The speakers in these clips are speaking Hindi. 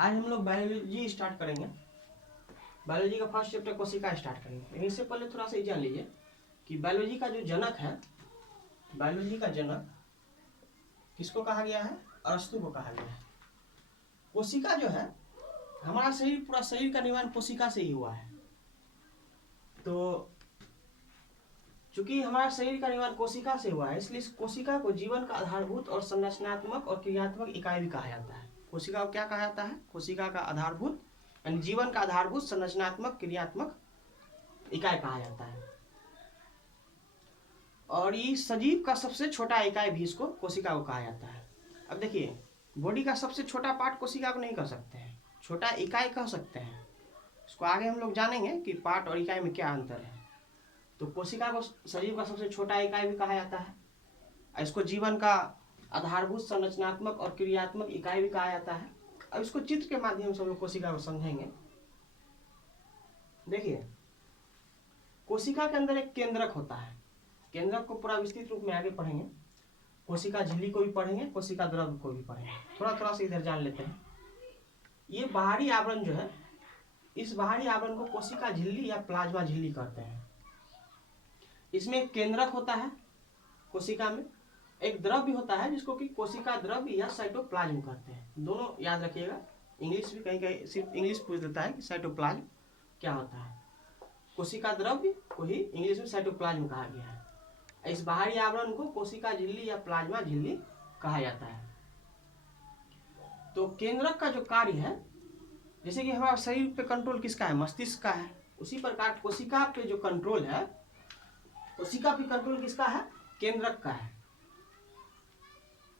आज हम लोग बायोलॉजी स्टार्ट करेंगे। बायोलॉजी का फर्स्ट चैप्टर कोशिका स्टार्ट करेंगे। लेकिन इससे पहले थोड़ा सा ये जान लीजिए कि बायोलॉजी का जो जनक है, बायोलॉजी का जनक किसको कहा गया है? अरस्तु को कहा गया है। कोशिका जो है, हमारा शरीर, पूरा शरीर का निर्माण कोशिका से ही हुआ है। तो चूंकि हमारा शरीर का निर्माण कोशिका से हुआ है, इसलिए इस कोशिका को जीवन का आधारभूत और संरचनात्मक और क्रियात्मक इकाई भी कहा जाता है। कोशिका को क्या कहा जाता है? कोशिका का आधारभूत यानी जीवन का आधारभूत, संरचनात्मक, क्रियात्मक इकाई कहा जाता है। और ये सजीव का सबसे छोटा इकाई भी इसको कोशिका को कहा जाता है। अब देखिए, बॉडी का सबसे छोटा पार्ट कोशिका को नहीं कह सकते हैं, छोटा इकाई कह सकते हैं। इसको आगे हम लोग जानेंगे कि पार्ट और इकाई में क्या अंतर है। तो कोशिका को शरीर का सबसे छोटा इकाई भी कहा जाता है, इसको जीवन का आधारभूत, संरचनात्मक और क्रियात्मक इकाई भी कहा जाता है। अब इसको चित्र के माध्यम से हम लोग कोशिका को समझेंगे। देखिए, कोशिका के अंदर एक केंद्रक होता है। केंद्रक को पूरा विस्तृत रूप में आगे पढ़ेंगे। कोशिका झिल्ली को भी पढ़ेंगे, कोशिका द्रव्य को भी पढ़ेंगे। थोड़ा थोड़ा सा इधर जान लेते हैं। ये बाहरी आवरण जो है, इस बाहरी आवरण को कोशिका झिल्ली या प्लाज्मा झिल्ली कहते हैं। इसमें एक केंद्रक होता है कोशिका में, एक द्रव्य होता है जिसको कि कोशिका द्रव्य या साइटोप्लाज्म कहते हैं। दोनों याद रखिएगा। इंग्लिश भी कहीं कहीं सिर्फ इंग्लिश पूछ देता है कि साइटोप्लाज्म क्या होता है। कोशिका द्रव्य को ही इंग्लिश में साइटोप्लाज्म कहा गया है। इस बाहरी आवरण को कोशिका झिल्ली या प्लाज्मा झिल्ली कहा जाता है। तो केंद्रक का जो कार्य है, जैसे कि हमारा शरीर पे कंट्रोल किसका है? मस्तिष्क का है। उसी प्रकार कोशिका पे जो कंट्रोल है, कोशिका पे कंट्रोल किसका है? केंद्रक का है।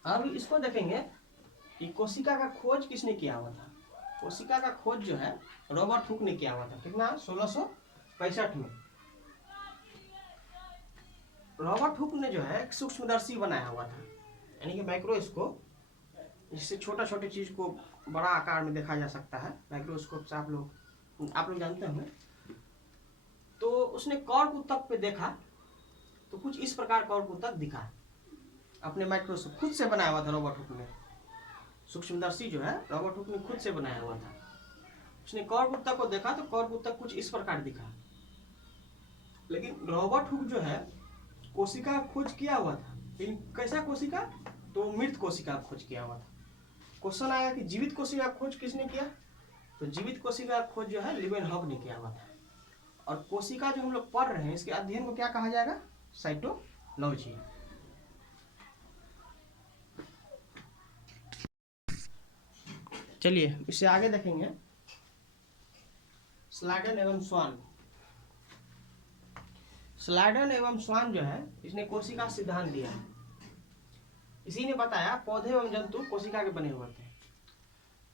अब इसको देखेंगे कि कोशिका का खोज किसने किया हुआ था। कोशिका का खोज जो है रॉबर्ट हुक ने किया हुआ था। कितना? 1665 में रॉबर्ट हुक ने जो है एक सूक्ष्मदर्शी बनाया हुआ था, यानी कि माइक्रोस्कोप, जिससे छोटा छोटे चीज को बड़ा आकार में देखा जा सकता है। माइक्रोस्कोप से आप लोग जानते होंगे। तो उसने कॉर्क ऊतक पे देखा, तो कुछ इस प्रकार कॉर्क ऊतक दिखा। अपने माइक्रोस्कोप खुद से बनाया हुआ था रॉबर्ट हुक ने। सूक्ष्मदर्शी जो है रॉबर्ट हुक ने खुद से बनाया हुआ था। उसने कॉर्क ऊतक को देखा तो कॉर्क ऊतक कुछ इस प्रकार दिखा। लेकिन रॉबर्ट हुक जो है कोशिका का खोज किया हुआ था, लेकिन कैसा कोशिका? तो मृत कोशिका का खोज किया हुआ था। क्वेश्चन आया कि जीवित कोशिका का खोज किसने किया? तो जीवित कोशिका का खोज जो है लीवेनहॉग ने किया हुआ था। और कोशिका जो हम लोग पढ़ रहे हैं, इसके अध्ययन को क्या कहा जाएगा? साइटोलॉजी। चलिए इससे आगे देखेंगे। स्लाइडन एवं स्वान। स्लाइडन एवं स्वान जो है, इसने कोशिका सिद्धांत दिया है। इसी ने बताया पौधे एवं जंतु कोशिका के बने हुए थे।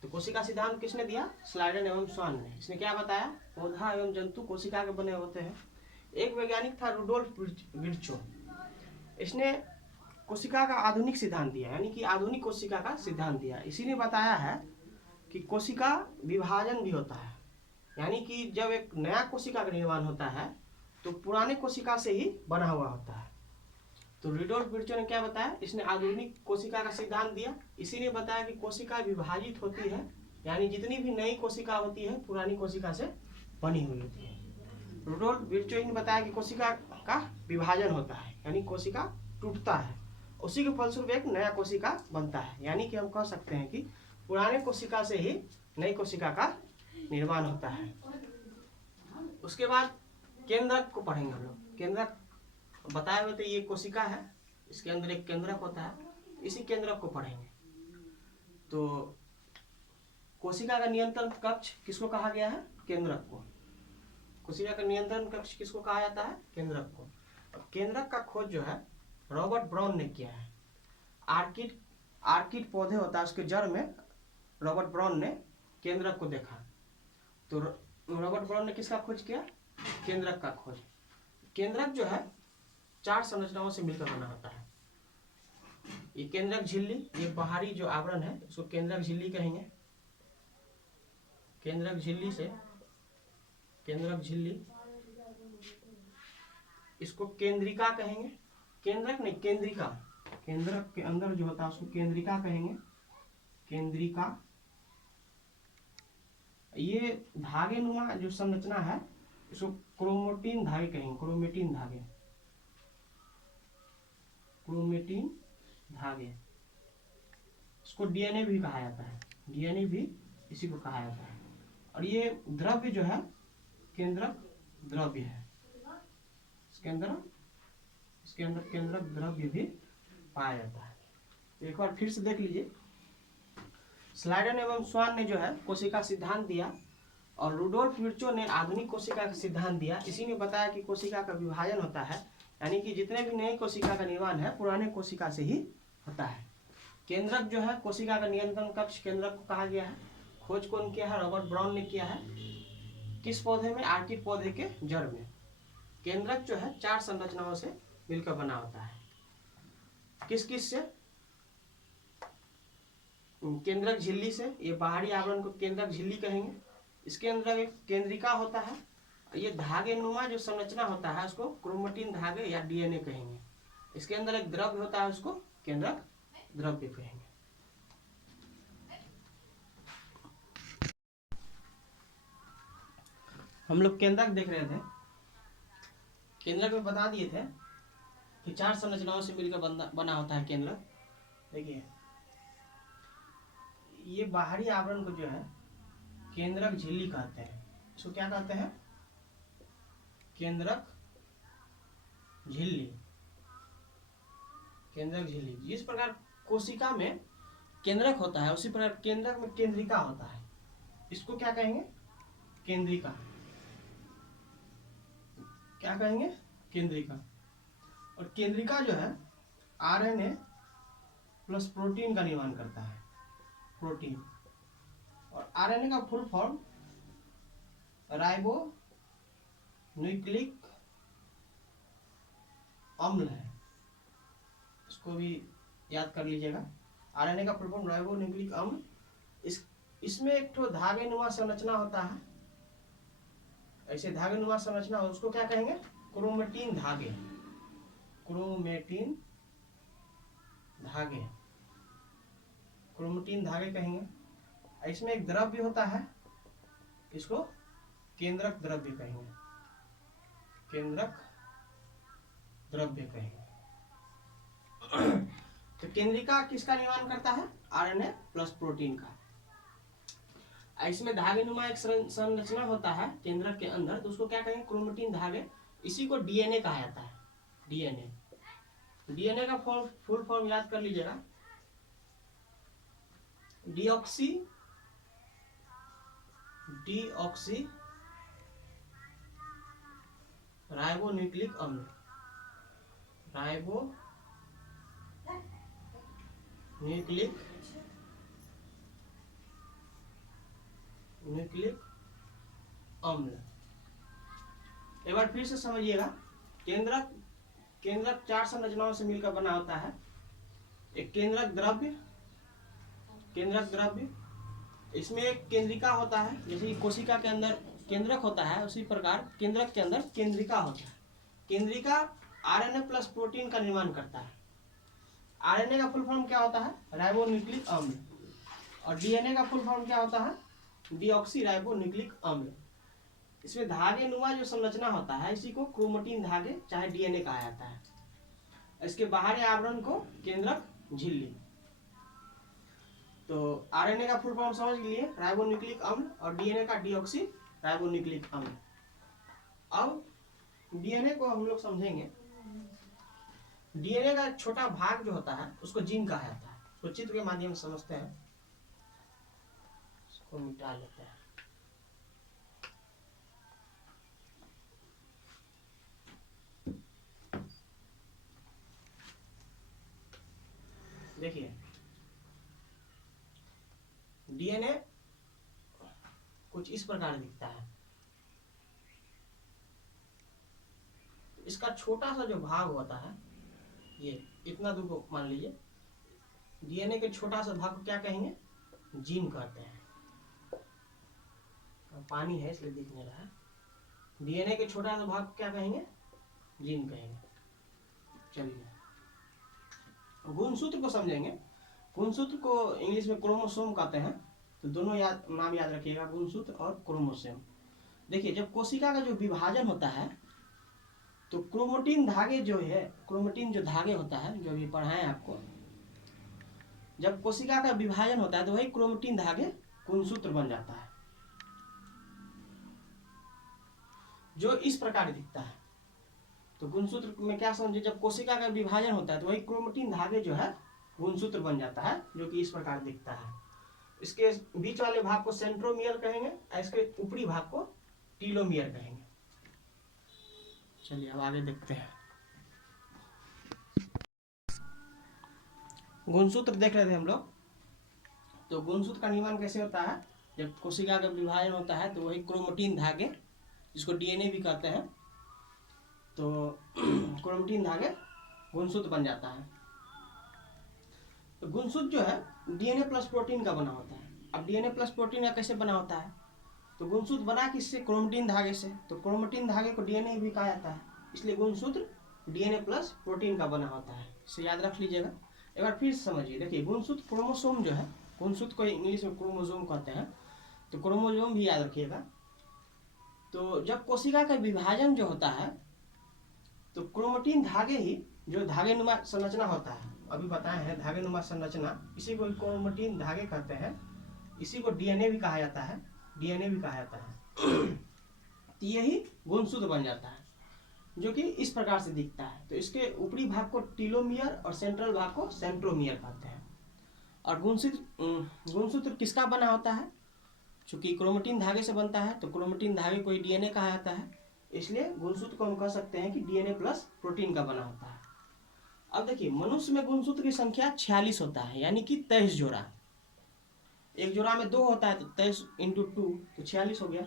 तो कोशिका सिद्धांत किसने दिया? स्लाइडन एवं स्वान ने। इसने क्या बताया? पौधा एवं जंतु कोशिका के बने होते हैं। एक वैज्ञानिक था रुडोल्फ विर्चो। इसने कोशिका का आधुनिक सिद्धांत दिया, यानी कि आधुनिक कोशिका का सिद्धांत दिया। इसी ने बताया है कि कोशिका विभाजन भी होता है, यानी कि जब एक नया कोशिका का निर्माण होता है तो पुराने कोशिका से ही बना हुआ होता है। तो रुडोल्फ विर्चो ने क्या बताया? इसने आधुनिक कोशिका का सिद्धांत दिया। इसी ने बताया कि कोशिका विभाजित होती है, यानी जितनी भी नई कोशिका होती है पुरानी कोशिका से बनी हुई होती है। रुडोल्फ विर्चो ने बताया कि कोशिका का विभाजन होता है, यानी कोशिका टूटता है, उसी के फलस्वरूप एक नया कोशिका बनता है। यानी कि हम कह सकते हैं कि पुराने कोशिका से ही नई कोशिका का निर्माण होता है। उसके बाद केंद्रक को पढ़ेंगे हम लोग। केंद्रक बताए हुए थे, ये कोशिका है, इसके अंदर एक केंद्रक होता है, इसी केंद्रक को पढ़ेंगे। तो कोशिका का नियंत्रण कक्ष किसको कहा गया है? केंद्रक को। कोशिका का नियंत्रण कक्ष किसको कहा जाता है? केंद्रक को। और केंद्रक का खोज जो है रॉबर्ट ब्राउन ने किया है। आर्किड पौधे होता है, उसके जड़ में रॉबर्ट ब्राउन ने केंद्रक को देखा। तो रॉबर्ट ब्राउन ने किसका खोज किया? केंद्रक का खोज। केंद्रक जो है 4 संरचनाओं से मिलकर बना होता है। ये केंद्रक झिल्ली, ये बाहरी जो आवरण है उसको केंद्रक झिल्ली कहेंगे। केंद्रक झिल्ली से, केंद्रक झिल्ली, इसको केंद्रिका कहेंगे। केंद्रक नहीं, केंद्रिका। केंद्रक के अंदर जो होता है उसको केंद्रिका कहेंगे। केंद्रिका। ये धागे नुमा जो संरचना है इसको क्रोमेटिन धागे कहेंगे, क्रोमेटिन धागे, क्रोमेटिन धागे। इसको डीएनए भी कहा जाता है, डीएनए भी इसी को कहा जाता है। और ये द्रव्य जो है केंद्रक द्रव्य है, इसके अंदर केंद्रक द्रव्य भी पाया जाता है। एक बार फिर से देख लीजिए, स्लाइडन एवं स्वान ने जो है कोशिका सिद्धांत दिया और रुडोल्फ विर्चो ने आधुनिक कोशिका का सिद्धांत दिया। इसी ने बताया कि कोशिका का विभाजन होता है, यानी कि जितने भी नई कोशिका का निर्माण है पुराने कोशिका से ही होता है। केंद्रक जो है कोशिका का नियंत्रण कक्ष केंद्रक को कहा गया है। खोज कौन किया है? रॉबर्ट ब्राउन ने किया है। किस पौधे में? आर्किड पौधे के जड़ में। केंद्रक जो है 4 संरचनाओं से मिलकर बना होता है। किस किस से? केंद्रक झिल्ली से। ये बाहरी आवरण को केंद्रक झिल्ली कहेंगे। इसके अंदर एक केंद्रिका होता है। ये धागे नुमा जो संरचना होता है उसको क्रोमेटिन धागे या डीएनए कहेंगे। इसके अंदर एक द्रव्य होता है उसको केंद्रक द्रव्य कहेंगे। हम लोग केंद्रक देख रहे थे। केंद्रक में बता दिए थे कि 4 संरचनाओं से मिलकर बना होता है केंद्रक। देखिए ये बाहरी आवरण को जो है केंद्रक झिल्ली कहते हैं। इसको क्या कहते हैं? केंद्रक झिल्ली। केंद्रक झिल्ली। जिस प्रकार कोशिका में केंद्रक होता है उसी प्रकार केंद्रक में केंद्रिका होता है। इसको क्या कहेंगे? केंद्रिका। क्या कहेंगे? केंद्रिका। और केंद्रिका जो है आरएनए प्लस प्रोटीन का निर्माण करता है। प्रोटीन। और आरएनए का फुल फॉर्म राइबो न्यूक्लिक अम्ल है। इसको भी याद कर लीजिएगा। आरएनए का फुल फॉर्म राइबो न्यूक्लिक अम्ल। इसमें एक तो धागे नुमा संरचना होता है। ऐसे धागे नुमा संरचना हो उसको क्या कहेंगे? क्रोमेटिन धागे। क्रोमेटिन धागे। क्रोमेटिन धागे कहेंगे। इसमें एक द्रव्य होता है, इसको केंद्रक द्रव्य कहेंगे। केंद्रक द्रव्य कहेंगे। तो केंद्रिका किसका निर्माण करता है? आरएनए प्लस प्रोटीन का। इसमें धागे नुमा एक संरचना होता है केंद्रक के अंदर, तो उसको क्या कहेंगे? क्रोमेटिन धागे। इसी को डीएनए कहा जाता है। डीएनए। डीएनए का फुल फॉर्म याद कर लीजिएगा। डीऑक्सी राइबोन्यूक्लिक अम्ल। राइबोन्यूक्लिक अम्ल। एक बार फिर से समझिएगा। केंद्रक 4 संरचनाओं से मिलकर बना होता है। एक केंद्रक द्रव्य। इसमें एक केंद्रिका होता है। जैसे कोशिका के अंदर केंद्रक होता है उसी प्रकार केंद्रक के अंदर केंद्रिका होता है। केंद्रिका आरएनए प्लस प्रोटीन का निर्माण करता है। आरएनए का फुल फॉर्म क्या होता है? राइबोन्यूक्लिक अम्ल। और डीएनए का फुल फॉर्म क्या होता है? डीऑक्सी राइबोन्यूक्लिक अम्ल। इसमें धागे नुमा जो संरचना होता है इसी को क्रोमेटिन धागे चाहे डीएनए कहा जाता है। इसके बाहरी आवरण को केंद्रक झिल्ली। तो आरएनए का फुल फॉर्म समझ लिए, राइबोन्यूक्लिक अम्ल, और डीएनए का डीऑक्सी राइबोन्यूक्लिक अम्ल। अब डीएनए को हम लोग समझेंगे। डीएनए का छोटा भाग जो होता है उसको जीन कहा जाता है। उसको चित्र के माध्यम से समझते हैं। इसको मिटा लेते हैं। देखिए डीएनए कुछ इस प्रकार दिखता है। इसका छोटा सा जो भाग होता है, ये इतना दूर को मान लीजिए। डीएनए के छोटा सा भाग को क्या कहेंगे? जीन कहते हैं। पानी है इसलिए दिख नहीं रहा है। डीएनए के छोटा सा भाग को क्या कहेंगे? जीन कहेंगे। चलिए गुणसूत्र को समझेंगे। गुणसूत्र को इंग्लिश में क्रोमोसोम कहते हैं। तो दोनों नाम याद रखिएगा, गुणसूत्र और क्रोमोसोम। देखिए जब कोशिका का जो विभाजन होता है तो क्रोमेटिन धागे जो है, क्रोमेटिन जो धागे होता है जो अभी पढ़ाएं आपको, जब कोशिका का विभाजन होता है तो वही क्रोमेटिन धागे गुणसूत्र बन जाता है, जो इस प्रकार दिखता है। तो गुणसूत्र में क्या समझे, जब कोशिका का विभाजन होता है तो वही क्रोमेटिन धागे जो है गुणसूत्र बन जाता है, जो कि इस प्रकार दिखता है। इसके बीच वाले भाग को सेंट्रोमियर कहेंगे और इसके ऊपरी भाग को टीलोमियर कहेंगे। चलिए अब आगे देखते हैं। गुणसूत्र देख रहे थे हम लोग। तो गुणसूत्र का निर्माण कैसे होता है, जब कोशिका का विभाजन होता है तो वही क्रोमेटिन धागे, जिसको डीएनए भी कहते हैं, तो क्रोमेटिन धागे गुणसूत्र बन जाता है। तो गुणसूत्र जो है डीएनए प्लस प्रोटीन का बना होता है। अब डीएनए प्लस प्रोटीन का कैसे बना होता है, तो गुणसूत्र बना किससे, क्रोमेटिन धागे से। तो क्रोमेटिन धागे को डीएनए भी कहा जाता है, इसलिए गुणसूत्र डीएनए प्लस प्रोटीन का बना होता है। इसे याद रख लीजिएगा। एक बार फिर समझिए, देखिए गुणसूत्र क्रोमोसोम जो है, गुणसूत्र को इंग्लिश में क्रोमोसोम कहते हैं, तो क्रोमोसोम भी याद रखिएगा। तो जब कोशिका का विभाजन जो होता है तो क्रोमेटिन धागे ही, जो धागेनुमा संरचना होता है, अभी बताए हैं धागेनुमा संरचना, इसी को क्रोमेटिन धागे कहते हैं। इसी को डीएनए भी कहा जाता है, डीएनए भी कहा जाता है। तो यही गुणसूत्र बन जाता है, जो कि इस प्रकार से दिखता है। तो इसके ऊपरी भाग को टीलोमियर और सेंट्रल भाग को सेंट्रोमियर कहते हैं। और गुणसूत्र किसका बना होता है, चूंकि क्रोमेटिन धागे से बनता है तो क्रोमेटिन धागे को डीएनए कहा जाता है, इसलिए गुणसूत्र को हम कह सकते हैं कि डीएनए प्लस प्रोटीन का बना होता है। अब देखिए मनुष्य में गुणसूत्र की संख्या 46 होता है, यानी कि 23 जोड़ा। एक जोड़ा में 2 होता है तो 23 × 2 तो 46 हो गया।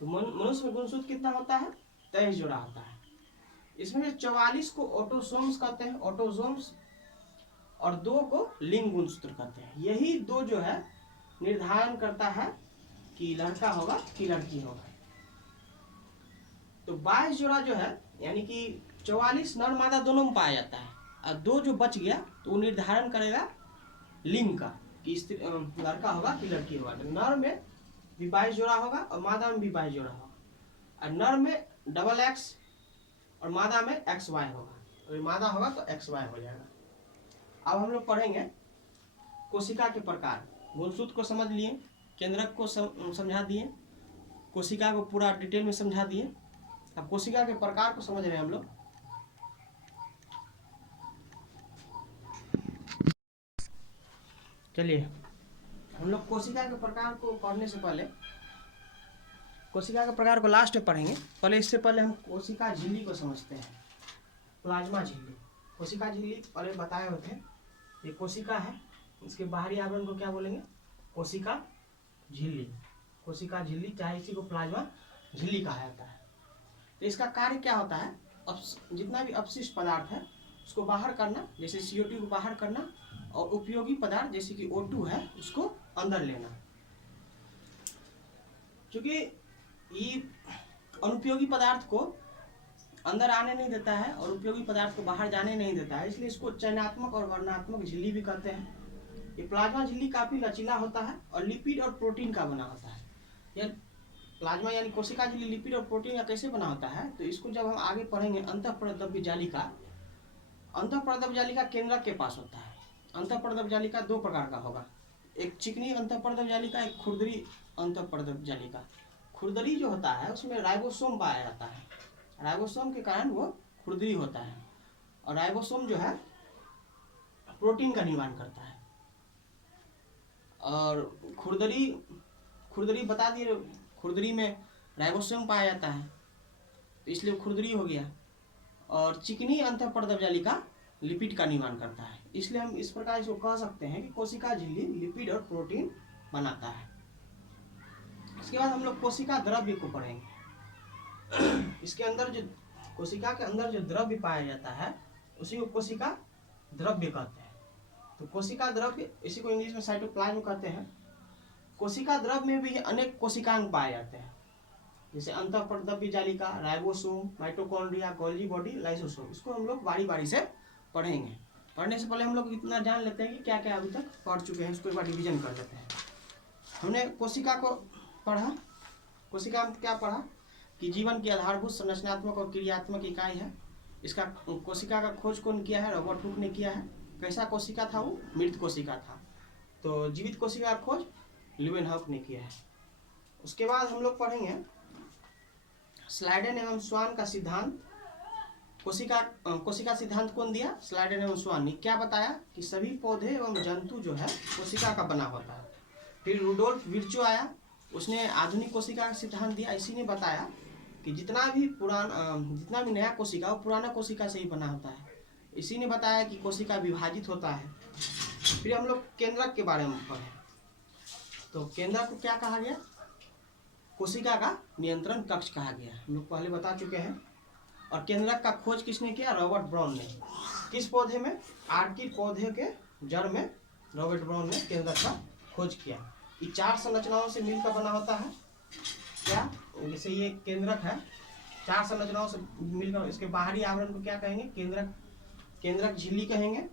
तो मनुष्य में गुणसूत्र कितना होता है, 23 जोड़ा होता है। इसमें 44 को ऑटोसोम्स कहते हैं, ऑटोसोम्स, और 2 को लिंग गुणसूत्र कहते हैं। यही 2 जो है निर्धारण करता है कि लड़का होगा कि लड़की होगा। तो 22 जोड़ा जो है, यानी कि 44 नर मादा दोनों में पाया जाता है, और 2 जो बच गया तो वो निर्धारण करेगा लिंग का कि लड़का होगा कि लड़की होगा। तो नर में भी 22 जोड़ा होगा और मादा में भी 22 जोड़ा होगा, और नर में XX और मादा में XY होगा, और मादा होगा तो XY हो जाएगा। अब हम लोग पढ़ेंगे कोशिका के प्रकार। गुणसूत्र को समझ लिए, केंद्रक को समझा दिए, कोशिका को पूरा डिटेल में समझा दिए। अब कोशिका के प्रकार को समझ रहे हैं हम लोग। चलिए हम लोग कोशिका के प्रकार को पढ़ने से पहले, कोशिका के प्रकार को लास्ट में पढ़ेंगे। पहले इससे पहले हम कोशिका झिल्ली को समझते हैं। प्लाज्मा झिल्ली, कोशिका झिल्ली पहले बताए हुए थे। ये कोशिका है, इसके बाहरी आवरण को क्या बोलेंगे, कोशिका झिल्ली। कोशिका झिल्ली, चाहे इसी को प्लाज्मा झिल्ली कहा जाता है। तो इसका कार्य क्या होता है, जितना भी अपशिष्ट पदार्थ है उसको बाहर करना, जैसे CO2 को बाहर करना, और उपयोगी पदार्थ जैसे कि O2 है उसको अंदर लेना। क्योंकि ये अनुपयोगी पदार्थ को अंदर आने नहीं देता है और उपयोगी पदार्थ को बाहर जाने नहीं देता है, इसलिए इसको चयनात्मक और वर्णात्मक झिल्ली भी कहते हैं। ये प्लाज्मा झिल्ली काफी लचीला होता है और लिपिड और प्रोटीन का बना होता है। यह प्लाज्मा यानी कोशिका झिल्ली लिपिड और प्रोटीन का कैसे बना होता है, तो इसको जब हम आगे पढ़ेंगे, अंतःपरद्रव्य जालिका, अंतःपरद्रव्य जालिका केंद्रक के पास होता है। अंतःपरद्रव्य जालिका 2 प्रकार का होगा, एक चिकनी अंतःपरद्रव्य जालिका, एक खुरदरी अंतःपरद्रव्य जालिका। खुरदरी जो होता है उसमें राइबोसोम पाया जाता है, राइबोसोम के कारण वो खुरदरी होता है, और राइबोसोम जो है प्रोटीन का निर्माण करता है। और खुरदरी बता दिए, खुरदरी में राइबोसोम पाया जाता है तो इसलिए खुरदरी हो गया। और चिकनी अंतःपरद्रव्य जालिका लिपिड का निर्माण करता है, इसलिए हम इस प्रकार इसको कह सकते हैं कि कोशिका झिल्ली लिपिड और प्रोटीन बनाता है। इसके बाद हम लोग कोशिका द्रव्य को पढ़ेंगे। इसके अंदर जो कोशिका के अंदर जो द्रव्य पाया जाता है उसी को कोशिका द्रव्य कहते हैं। तो कोशिका द्रव्य, इसी को इंग्लिश में साइटोप्लाज्म कहते हैं। कोशिका द्रव्य में भी अनेक कोशिकांग पाए जाते हैं, जैसे अंतःपरद्रव्य जालिका, ribosome, mitochondria, Golgi body, lysosome. इसको हम लोग बारी बारी से पढ़ेंगे। पढ़ने से पहले हम लोग इतना जान लेते हैं कि क्या क्या अभी तक पढ़ चुके हैं, इसको एक बार रिवीजन कर लेते हैं। हमने कोशिका को पढ़ा। कोशिका में क्या पढ़ा कि जीवन की आधारभूत संरचनात्मक और क्रियात्मक इकाई है। इसका कोशिका का खोज कौन किया है? रॉबर्ट हुक ने किया है। कैसा कोशिका था वो? मृत कोशिका था। तो जीवित कोशिका का खोज लीeuwenhoek ने किया है। उसके बाद हम लोग पढ़ेंगे स्लाइडेन एवं स्वान का सिद्धांत। कोशिका सिद्धांत कौन दिया? स्लाइडेन एवं स्वान ने। क्या बताया कि सभी पौधे एवं जंतु जो है कोशिका का बना होता है। फिर रुडोल्फ विर्चो आया, उसने आधुनिक कोशिका का सिद्धांत दिया। इसी ने बताया कि जितना भी नया कोशिका वो पुराना कोशिका से ही बना होता है। इसी ने बताया कि कोशिका विभाजित होता है। फिर हम लोग केंद्रक के बारे में पढ़े। तो केंद्रक को क्या कहा गया? कोशिका का नियंत्रण कक्ष कहा गया। हम लोग पहले बता चुके हैं। और केंद्रक का खोज किसने किया? रॉबर्ट ब्राउन ने। किस पौधे में? आर्किड पौधे के जड़ में रॉबर्ट ब्राउन ने केंद्रक का खोज किया। ये 4 संरचनाओं से मिलकर बना होता है। क्या? जैसे ये केंद्रक है, 4 संरचनाओं से मिलकर। इसके बाहरी आवरण को क्या कहेंगे? केंद्रक झिल्ली कहेंगे।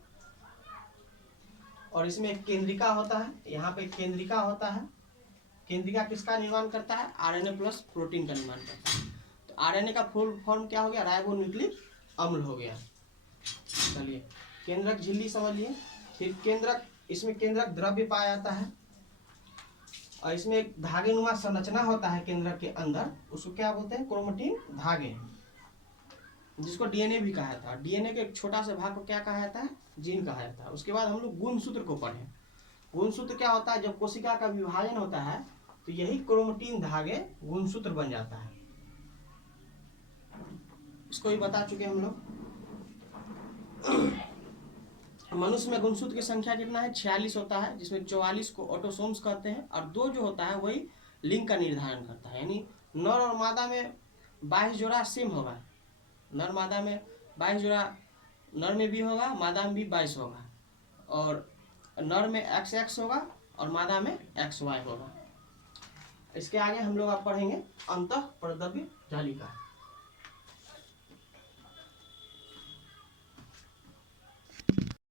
और इसमें एक केंद्रिका होता है। यहाँ पे केंद्रिका होता है। केंद्रिका किसका निर्माण करता है? आरएनए प्लस प्रोटीन का निर्माण करता है। तो आरएनए का फुल फॉर्म क्या हो गया? राइबोन्यूक्लिक अम्ल हो गया। चलिए, केंद्रक झिल्ली समझ लिए। फिर केंद्रक, इसमें केंद्रक द्रव्य पाया जाता है और इसमें एक धागेनुमा संरचना होता है केंद्रक के अंदर। उसको क्या बोलते हैं? क्रोमेटिन धागे, जिसको डीएनए भी कहा जाता है। डीएनए के एक छोटा सा भाग को क्या कहा जाता है? जीन कहा जाता है। उसके बाद हम लोग गुणसूत्र को पढ़े। गुणसूत्र क्या होता है? जब कोशिका का विभाजन होता है तो यही क्रोमेटिन धागे गुणसूत्र बन जाता है। इसको भी बता चुके हम लोग। मनुष्य में गुणसूत्र की संख्या कितना है? 46 होता है, जिसमें 44 को ऑटोसोम्स कहते हैं और 2 जो होता है वही लिंग का निर्धारण करता है। यानी नर और मादा में 22 जोड़ा सेम होगा। नर मादा में 22 जोड़ा, नर में भी होगा, मादा में भी 22 होगा। और नर में XX होगा और मादा में XY होगा। इसके आगे हम लोग आप पढ़ेंगे अंतःप्रद्रव्य जालिका।